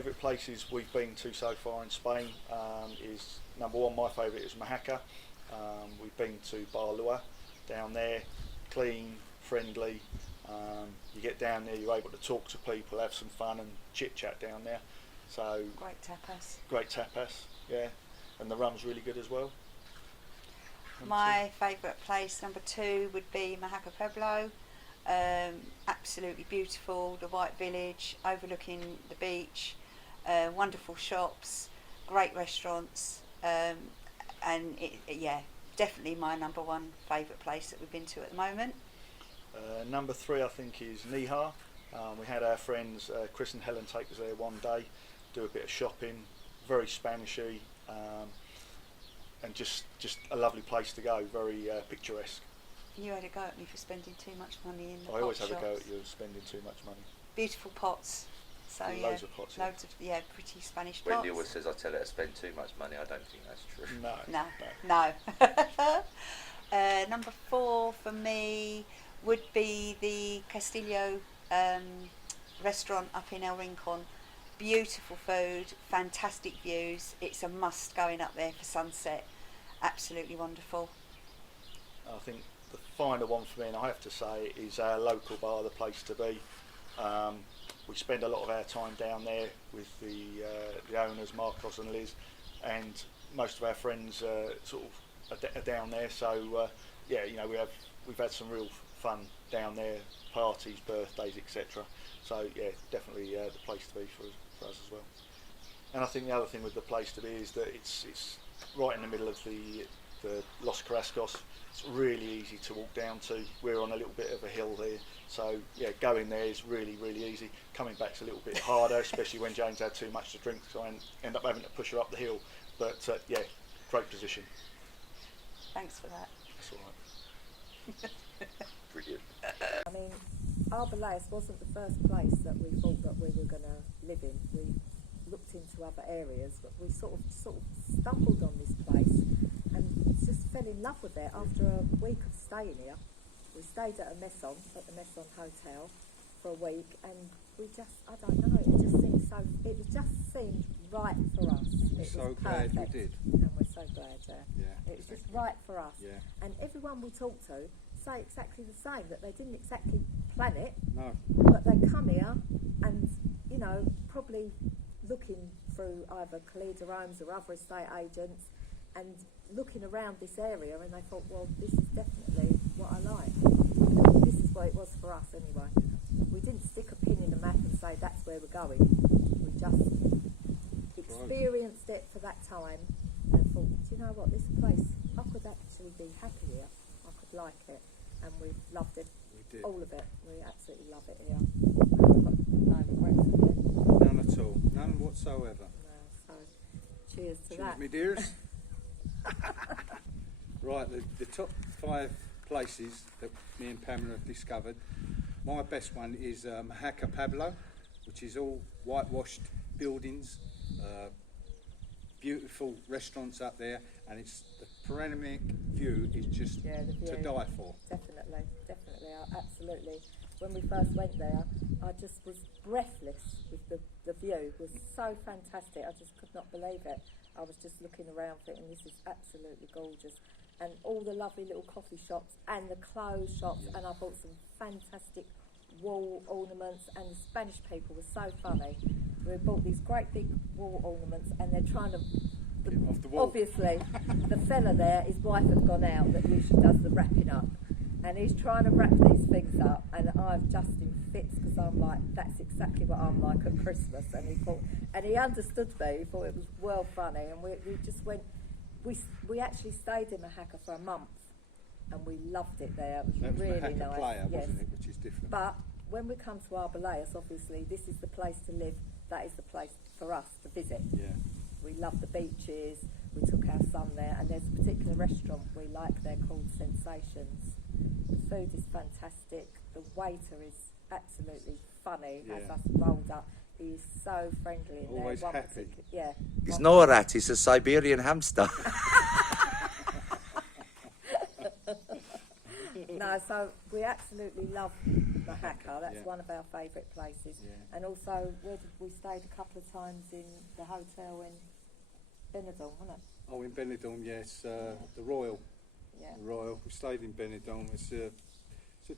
favourite places we've been to so far in Spain is, number one, my favourite is Mahaka. We've been to Barloa down there, clean, friendly. You get down there, you're able to talk to people, have some fun and chit chat down there. So great tapas. Great tapas, yeah, and the rum's really good as well. My favourite place, number 2, would be Mahaka Pablo. Absolutely beautiful, the white village overlooking the beach, wonderful shops, great restaurants, and yeah, definitely my number 1 favourite place that we've been to at the moment. Number 3 I think is Nihar. We had our friends Chris and Helen take us there one day, do a bit of shopping, very Spanishy, and just a lovely place to go, very picturesque. You had a go at me for spending too much money in the I always pot have a go shops. at you spending too much money. Beautiful pots. So loads of pots. Loads of pretty Spanish pots. Wendy always says I tell her to spend too much money. I don't think that's true. No. Number 4 for me would be the Castillo restaurant up in El Rincon. Beautiful food, fantastic views. It's a must going up there for sunset. Absolutely wonderful. I think the final one for me, and I have to say, is our local bar, the place to be. We spend a lot of our time down there with the owners, Marcos and Liz, and most of our friends sort of are down there. So yeah, you know, we've had some real fun down there, parties, birthdays, etc. So yeah, definitely the place to be for us as well. And I think the other thing with the place to be is that it's right in the middle of the Los Carrascos. It's really easy to walk down to. We're on a little bit of a hill here, so yeah, going there is really easy. Coming back's a little bit harder, especially when Jane's had too much to drink, so I end up having to push her up the hill. But yeah, great position. Thanks for that. That's all right. Brilliant. I mean, Arboleas wasn't the first place that we thought that we were going to live in. We looked into other areas, but we sort of stumbled on this place and just fell in love with it. After a week of staying here, we stayed at the Maison Hotel for a week, and we just, I don't know, it just seemed right for us. We're so glad we did. And we're so glad, yeah. It was just right for us. Yeah. And everyone we talked to say exactly the same, that they didn't exactly plan it, No. but they come here and, you know, probably looking through either Khalida Homes or other estate agents and looking around this area, and they thought, well, this is definitely what I like. This is what it was for us anyway. We didn't stick a pin in the map and say that's where we're going. We just experienced it for that time and thought, do you know what, this place, I could actually be happy here. I could like it, and we've loved it. We did. All of it. We absolutely love it here. We've got no regrets of it. None at all. None whatsoever. No, so cheers to Cheers, that. me dears. Right, the top 5 places that me and Pamela have discovered. My best one is Mahaka Pablo, which is all whitewashed buildings, beautiful restaurants up there, and it's the panoramic view is just the view, to die for. Definitely, absolutely. When we first went there, I just was breathless with the view. It was so fantastic. I just could not believe it. I was just looking around thinking, this is absolutely gorgeous. And all the lovely little coffee shops and the clothes shops, and I bought some fantastic wall ornaments, and the Spanish people were so funny. We bought these great big wall ornaments, and they're trying to, off the wall. obviously, the fella there, his wife had gone out that usually does the wrapping up, and he's trying to wrap these things up, and I'm just in fits because I'm like, that's exactly what I'm like at Christmas. And he thought, and he understood me. He thought it was well funny, and we just went. We actually stayed in Mahaka for a month, and we loved it there. It was That was really Mahaka nice. Playa, yes. wasn't it? Which is different. But when we come to Arboleas, obviously this is the place to live. That is the place for us to visit. Yeah. We love the beaches. We took our son there, and there's a particular restaurant we like there called Sensations. The food is fantastic. The waiter is absolutely funny. Has us rolled up. He is so friendly in Always there. happy. Yeah. He's not a rat, he's a Siberian hamster. No, so we absolutely love Mahaka. That's yeah. one of our favourite places. Yeah. And also, we stayed a couple of times in the hotel in Benidorm, wasn't it? Oh, in Benidorm, yes, the Royal. Yeah. The Royal. We stayed in Benidorm. It's a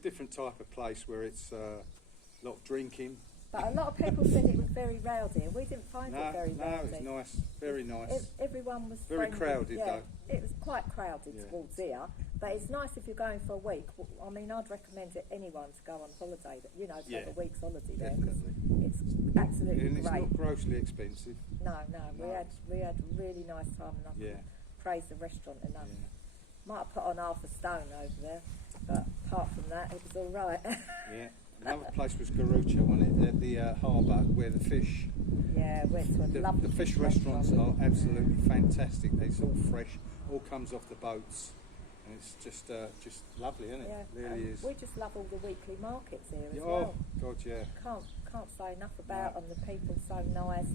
different type of place where it's a lot of drinking. But a lot of people said it was very rowdy, and we didn't find it very No, rowdy. it was nice, very nice. Everyone was Very friendly. crowded, yeah, though. It was quite crowded Yeah. towards here, but it's nice if you're going for a week. I mean, I'd recommend it anyone to go on holiday, to Yeah, have a week's holiday there. 'Cause definitely. it's absolutely And it's great. not grossly expensive. No, we No. had a really nice time, and I Yeah. couldn't praise the restaurant enough. Yeah. Might have put on half a stone over there, but apart from that, it was all right. Yeah. Another place was Garucha, wasn't it? At the harbour where the fish. Yeah, we went to a The lovely fish restaurants are absolutely fantastic. It's all fresh, all comes off the boats, and it's just lovely, isn't it? Yeah, Really is. we just love all the weekly markets here as Yeah, well. oh God, yeah. Can't say enough about No. them. The people so nice.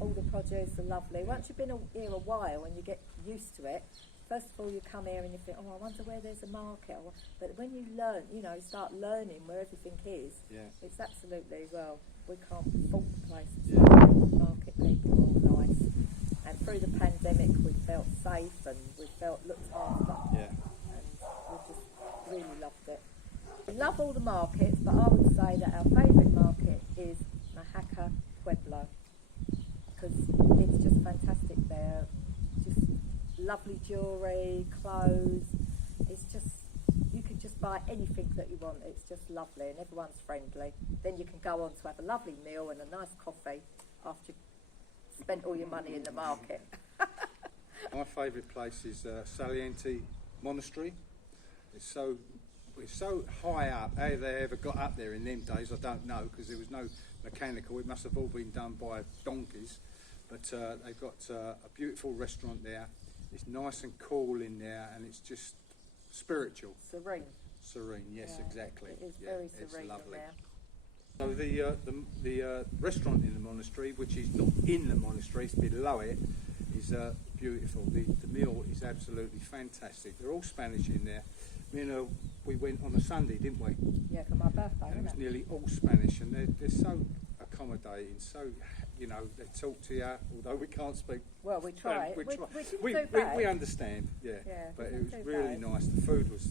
All the produce are lovely. Once you've been here a while and you get used to it, first of all you come here and you think, oh, I wonder where there's a market. But when you learn, start learning where everything is, Yeah. it's absolutely, well, we can't fault the places. Yeah. Market people are all nice. And through the pandemic we felt safe and we felt looked after. Yeah. And we just really loved it. We love all the markets, but I would say that our favourite market is Mahaka Pablo, because it's just fantastic there. Just lovely jewellery, clothes. It's just, you can just buy anything that you want. It's just lovely and everyone's friendly. Then you can go on to have a lovely meal and a nice coffee after you've spent all your money in the market. My favourite place is Salienty Monastery. It's so high up. How they ever got up there in them days, I don't know, because there was no mechanical. It must have all been done by donkeys. But they've got a beautiful restaurant there. It's nice and cool in there, and it's just spiritual. Serene. Serene, yes, Yeah, exactly. It is Yeah, very it's serene in lovely. there. So the restaurant in the monastery, which is not in the monastery, it's below it, is beautiful. The meal is absolutely fantastic. They're all Spanish in there. We went on a Sunday, didn't we? Yeah, for my birthday, And it was wasn't it? nearly all Spanish, and they're so accommodating, so, they talk to you, although we can't speak. Well, we try. We, We try. didn't we, do bad. we understand, yeah. Yeah, But we it was didn't do really bad. nice. The food was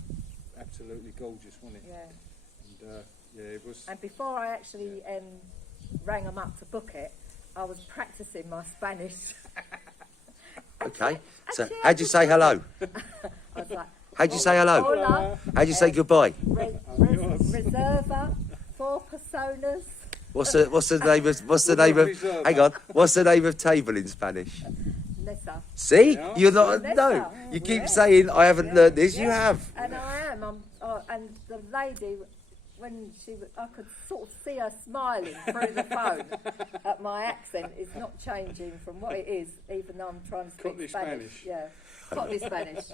absolutely gorgeous, wasn't it? Yeah. And yeah, it was. And before I actually rang them up to book it, I was practicing my Spanish. Okay. So, how'd you say hello? I was like, How'd you say hello? Hola, How'd you say goodbye? reserva, 4 personas. What's the name of Reserva. hang on, what's the name of table in Spanish? Mesa. See? Yeah. You're not Mesa. no. You keep Yeah. saying I haven't learnt this, you Yeah. have. And I am. And the lady, when I could sort of see her smiling through the phone at my accent is not changing from what it is, even though I'm trying to speak Cockney Spanish. Yeah, Cockney Spanish.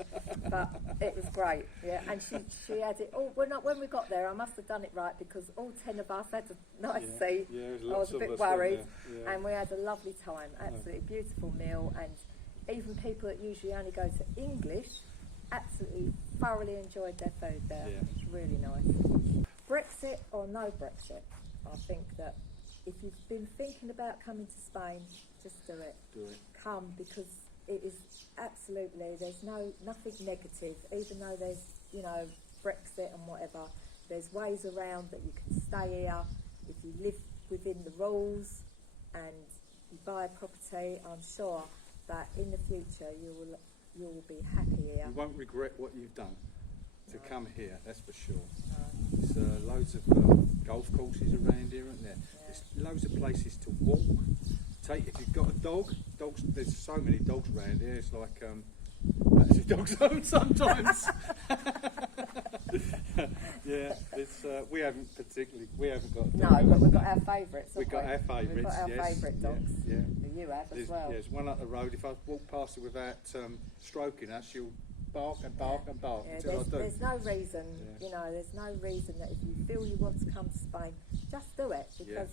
But it was great. Yeah, and she had it all. When we got there, I must have done it right because all 10 of us had a nice seat. Yeah, there was I lots was a of bit us, weren't worried, there? Yeah. and we had a lovely time. Absolutely beautiful meal, and even people that usually only go to English absolutely thoroughly enjoyed their food there. Yeah. It's really nice. Brexit or no Brexit, I think that if you've been thinking about coming to Spain, just do it. Do it. Come, because it is absolutely, there's nothing negative, even though there's, Brexit and whatever, there's ways around that you can stay here if you live within the rules and you buy a property. I'm sure that in the future you will be happy here. You won't regret what you've done to come here, that's for sure. No. There's loads of golf courses around here, aren't there? Yeah. There's loads of places to walk. If you've got a dogs, there's so many dogs around here, it's like actually dog's home sometimes. Yeah, we haven't got a No, dog. but we've got our favourites. We've got our favourites, We've got our yes. favourite dogs. Yeah. That you have as well. There's one up the road. If I walk past her without stroking her, she'll bark and bark and bark Yeah, until I do. there's no reason, Yeah. There's no reason that if you feel you want to come to Spain, just do it because,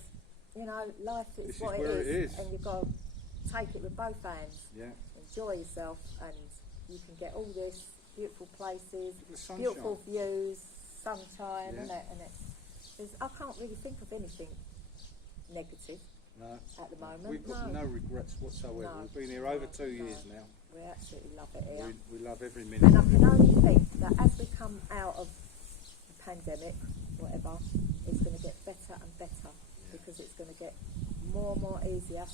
life is This is what where it it is is. and you've got to take it with both hands. Yeah. Enjoy yourself and you can get all this beautiful places, The sunshine. beautiful views, sunshine, Yeah. isn't it? And I can't really think of anything negative No. at the moment. We've got no regrets whatsoever. No. We've been here over 2 years now. We absolutely love it here. We love every minute And I of can it. only think that as we come out of the pandemic, whatever, it's going to get better and better because it's going to get more and more easier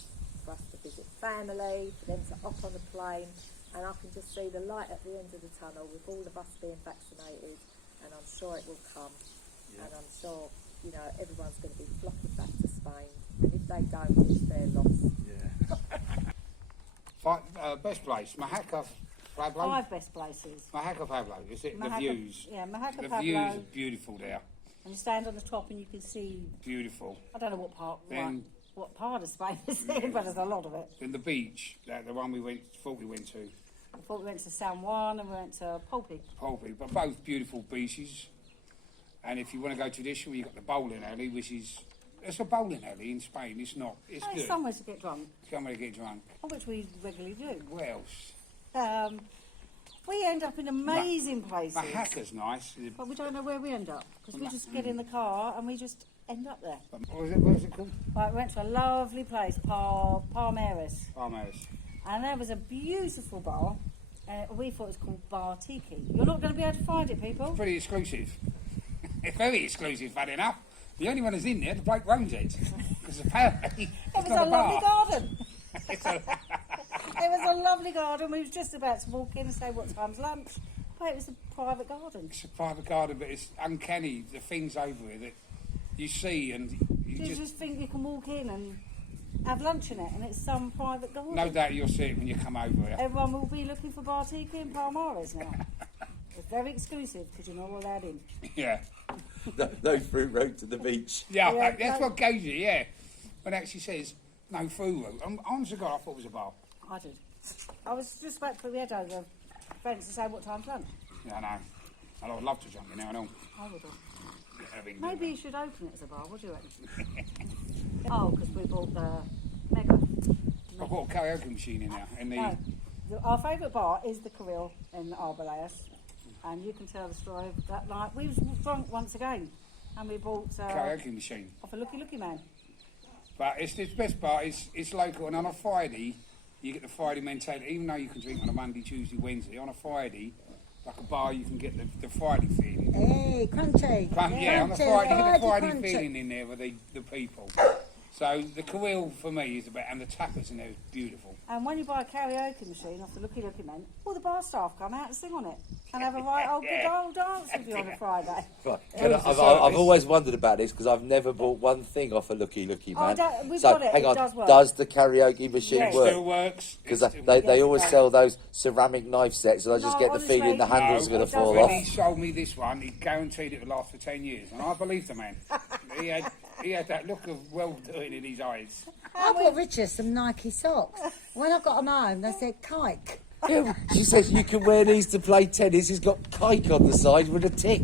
for us to visit family, for them to hop on the plane, and I can just see the light at the end of the tunnel with all of us being vaccinated, and I'm sure it will come. And I'm sure, you know, everyone's going to be flocking back to Spain, and if they don't, it's their loss. Yeah. Best place, Mahaka Pablo. 5 best places. Mahaka Pablo, is it? Mahaka- The views. Yeah, Mahaka The Pablo. views are beautiful there. And you stand on the top and you can see, Beautiful. I don't know what part, Then- what part of Spain is there, but there's a lot of it. Then the beach, the one thought we went to, I thought we went to San Juan and we went to Polpi. Polpi, but both beautiful beaches. And if you want to go traditional, you've got the bowling alley, which is, it's a bowling alley in Spain. It's not, it's Oh, good. it's somewhere to get drunk, Somewhere to get drunk. which we regularly do. Where else? We end up in amazing places, Mahaka's nice. but we don't know where we end up because we just get in the car and we just end up there. What was it called? Right, we went to a lovely place, Palmeiras, Palmeiras. and there was a beautiful bar. We thought it was called Bar Tiki. You're not going to be able to find it, people. Pretty exclusive. It's very exclusive, funny enough. The only one who's in there, the bloke runs it. Because apparently It it's was not a a lovely bar. garden. It's a, It was a lovely garden. We was just about to walk in and say what time's lunch, but it was a private garden. it's a private garden, but it's uncanny, the things over here that you see and you You just... just think you can walk in and have lunch in it, and it's some private garden. No doubt you'll see it when you come over here. Everyone will be looking for Bar Tiki and Palmares now. It's very exclusive because you're not allowed in. Yeah. No fruit road to the beach. Yeah, Yeah, that's no- what goes you, yeah. When it actually says no food room. Honest to God, I thought it was a bar. I did. I was just about to put my head over the fence to say what time's lunch. Yeah, I know. And I would love to jump in now and all. I would have. Having Maybe you should open it as a bar. What do you reckon? Oh, because we bought the Mega. I bought a karaoke machine in there. And the, No, our favourite bar is the Carril in Arboleas, and you can tell the story of that night. We was drunk once again, and we bought karaoke machine. off a Looky Man. But it's the best part. It's local, and on a Friday, you get the Friday mentality. Even though you can drink on a Monday, Tuesday, Wednesday, on a Friday, like a bar, you can get the Friday feeling. Hey, crunchy. Yeah, on the Crunchy, Friday, you get the Friday Friday crunchy. feeling in there with the people. So the Carril for me is the best, and the tapas in there is beautiful. And when you buy a karaoke machine off the Looky Man, all the bar staff come out and sing on it, and have a right old good old dance with you on a Friday. Right. Who's the I've service? always wondered about this because I've never bought one thing off a Looky Oh, Man. we've So got it. hang on, It does work. does the karaoke machine Yes. It work? still works. Because It still they Yes, always it sell those ceramic knife sets, and I just No, get the honestly, feeling the no, handles are going it to does fall work. When he off. sold me this one, he guaranteed it would last for 10 years. And I believed the man. He had that look of well-doing in his eyes. I bought Richard some Nike socks. When I got them home, they said kike. Yeah, she says you can wear these to play tennis. He's got kike on the side with a tick.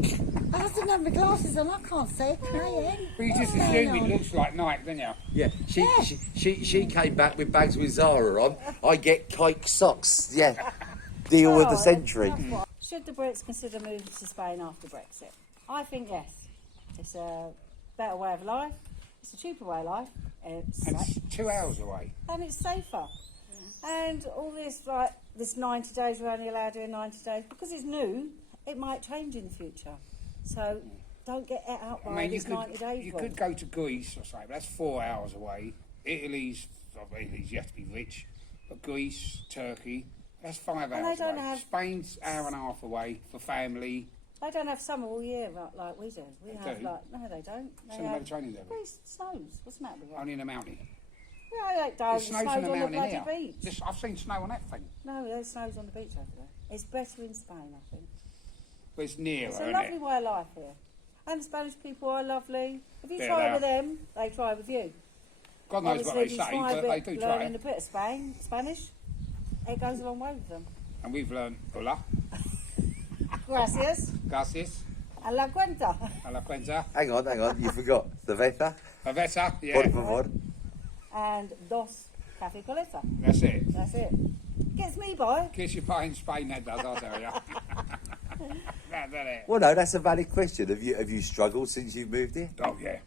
I didn't have my glasses on, I can't see. Can I, But you just What's assume going it on? looks like Nike, don't you? Yeah, she came back with bags with Zara on. I get kike socks. Yeah, deal of the Oh, century. that's what- Should the Brits consider moving to Spain after Brexit? I think yes. It's a better way of life. It's a cheaper way of life. It's And safe. it's 2 hours away. And it's safer. And all this, like, this 90 days, we're only allowed to do in 90 days. Because it's new, it might change in the future. So don't get it out by I mean, this 90 days you rule. could go to Greece or something, but that's 4 hours away. Italy's, you have to be rich. But Greece, Turkey, that's 5 And hours they don't away. have- Spain's hour and a half away for family. They don't have summer all year like we do. We They have do? like, no, they don't. They It's in the have Mediterranean, though. Greece snows. What's the matter with you? Only in the mountain. Yeah, it There's does. It snows snows in the on the mountain bloody here. beach. I've seen snow on that thing. No, there's snows on the beach over there. It's better in Spain, I think. But it's nearer, It's a isn't lovely it? way of life here. And the Spanish people are lovely. If you Yeah, try they with are. them, they try with you. God knows what they Obviously, if say, you try but they with do learning try. a bit of Spanish, it goes a long way with them. And we've learned hola, Gracias. gracias, A la cuenta. a la cuenta, Hang on, you forgot the Veta. avesa, Por yeah, favor. And dos café con leche. that's it. That's it. Gets me by. Kiss your pie in Spain, that does, I'll tell you. That Well, no, that's a valid question. Have you struggled since you've moved here? Oh, yeah.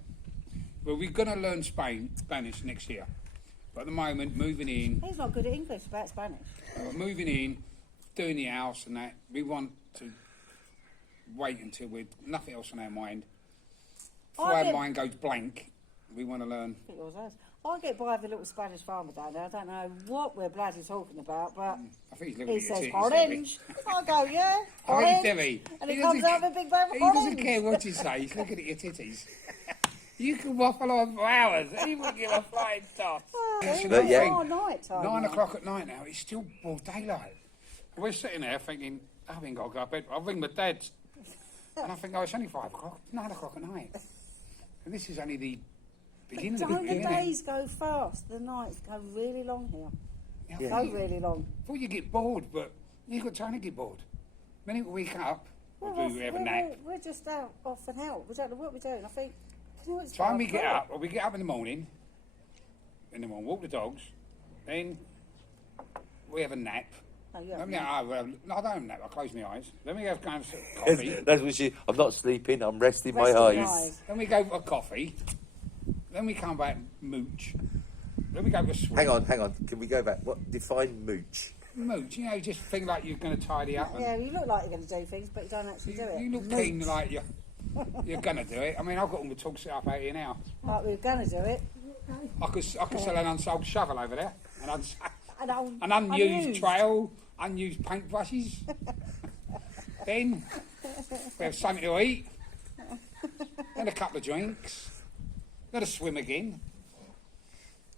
Well, we're going to learn Spanish next year. But at the moment, moving in, He's not good at English about Spanish. moving in, doing the house and that, we want to wait until we've nothing else on our mind. Before I our get- mind goes blank, we want to learn. I think yours has. I get by with a little Spanish farmer down there. I don't know what we're bloody talking about, but I think he's looking he at your says titties, orange. I go, yeah, I think he's orange. Debbie. And he He comes doesn't out with a big bag of He doesn't orange. care what you say, he's looking at your titties. You can waffle on for hours, he wouldn't give a flying toss. But yeah. Oh, night time. 9 now. o'clock at night now, it's still broad daylight. And we're sitting there thinking, I haven't got to go to bed. I'll ring my dad. And I think, oh, it's only 5 o'clock, 9 o'clock at night. And this is only the beginning of the Don't the beginning, isn't it? days go fast? The nights go really long here. Yeah. Go really long. Thought you get bored, but you've got time to get bored. The minute we wake up, we'll have a nap. We're just out off and out. We don't know what we're doing. I think, you know, it's Time we 5 get o'clock. up, or we get up in the morning, walk the dogs, then we have a nap. Oh, you have Then a we go, nap. oh, well, no, I don't have a nap, I close my eyes. Then we go and have some coffee. That's what she. I'm not sleeping. I'm resting my Resting eyes. your eyes. Then we go for a coffee. Then we come back and mooch. Then we go for a swim. Hang on. Can we go back? What define mooch? Mooch, you know, you just think like you're going to tidy up. And Yeah, you look like you're going to do things, but you don't actually do it. you look keen like you're going to do it. I mean, I've got all the tools set up out here now. Like we're going to do it. I could sell an unsold shovel over there. And An unused trail, unused paintbrushes. Then we have something to eat. Then a couple of drinks. Then a swim again.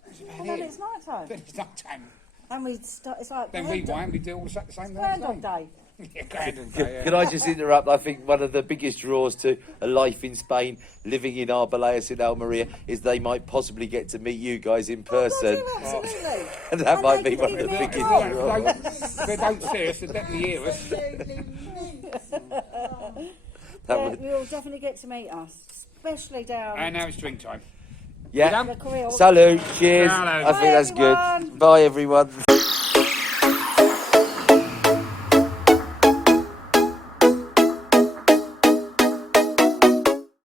That's about And then it. it's night time. Then it's night time. And we start, it's like Then we wine, we do all at the same Groundhog time. Day. Yeah, Groundhog Day, yeah. Can I just interrupt? I think one of the biggest draws to a life in Spain, living in Arboleas in Almeria, is they might possibly get to meet you guys in person. Absolutely. And that might they be can one of the give me a biggest call. draws. They don't see us, they definitely hear us. That Yeah, would- you'll definitely get to meet us, especially down. And now it's drink time. Yeah. the Korea. Salute. Cheers. Salute. I think that's Bye, everyone. good. Bye, everyone.